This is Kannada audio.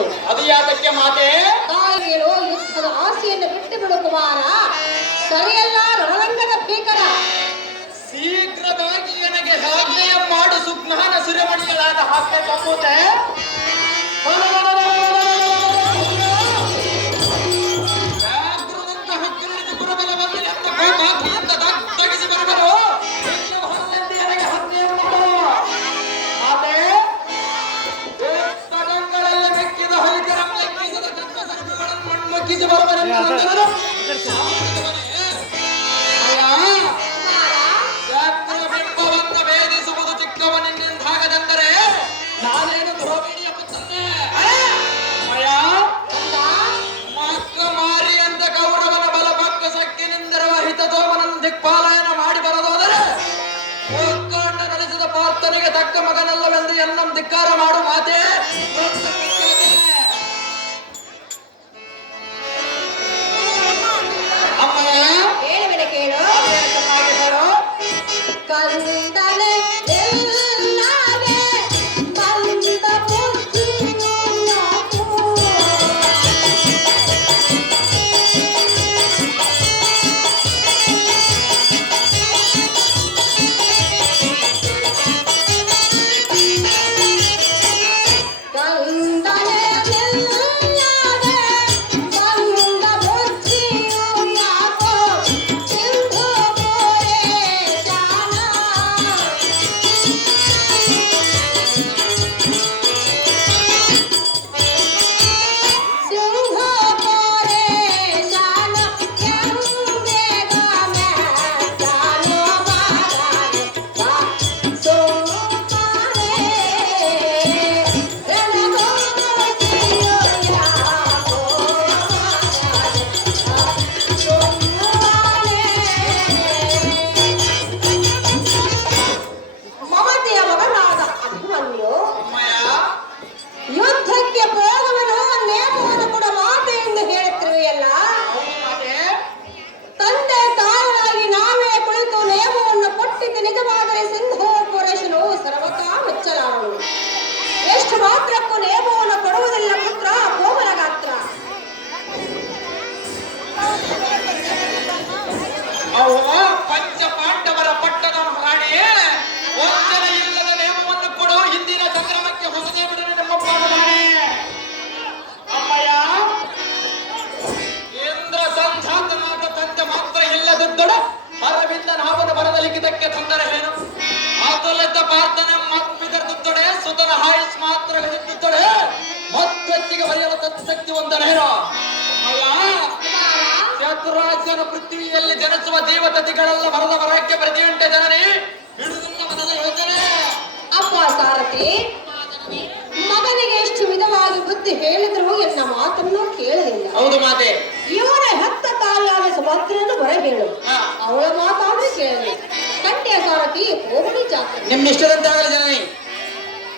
ಬಂತು ಅದು ಯಾತಕ್ಕೆ ಮಾತೆ? ತಾಯಿಗಳು ಯುದ್ಧದ ಆಸೆಯನ್ನು ಬಿಟ್ಟು ಬಿಡು ಕುಮಾರ. ಸರಿಯಲ್ಲ. ಇದು ಬರಬಾರದು ಬಿಂಬವಂತ ಭೇದಿಸುವುದು ಚಿಕ್ಕವನಿಂದಾಗದೆಂದರೆ ನಾನೇನು ಮಯ ಮಾರಿ ಅಂತ ಗೌರವನ ಬಲ ಪಕ್ಕ ಸಕ್ಕಿನಿಂದಿರುವ ಹಿತದೋಮನನ್ನು ದಿಕ್ಪಾಲಾಯನ ಮಾಡಿ ಬರದೋದರೆ ಹೋಗ್ಕೊಂಡ ನಡೆಸಿದ ಪ್ರಾರ್ಥನೆಗೆ ದಕ್ಕ ಮಗನಲ್ಲವೆಂದು ಎನ್ನಂ ಧಿಕ್ಕಾರ ಮಾಡು ಮಾತೇ ಇದಕ್ಕೆ ತೊಂದರೆ ಏನು ಮಾತೊಲ್ಲೆದ್ದ ಪ್ರಾರ್ಥನೆ ಮತ್ತು ಬಿದರ್ದುತ್ತಡೆ. ಸುತನ ಹಾಯಸ್ ಮಾತ್ರ ಗದಿದ್ದುತ್ತಡೆ ಮತ್ತೆತ್ತಿಗೆ ಬರೆಯಲು ತತ್ಸಕ್ತಿ ಒಂದನೇನು ಅಲ್ಲ ಚತುರಾಜನ ಪೃಥ್ವಿಯಲ್ಲಿ ಜನಿಸುವ ದೇವತತಿಗಳೆಲ್ಲ ಬರದ ಬರಕ್ಕೆ ಪ್ರತಿ ಗಂಟೆ ಜನರೇ. पार्टी चाहते जाते निम्न जाना नहीं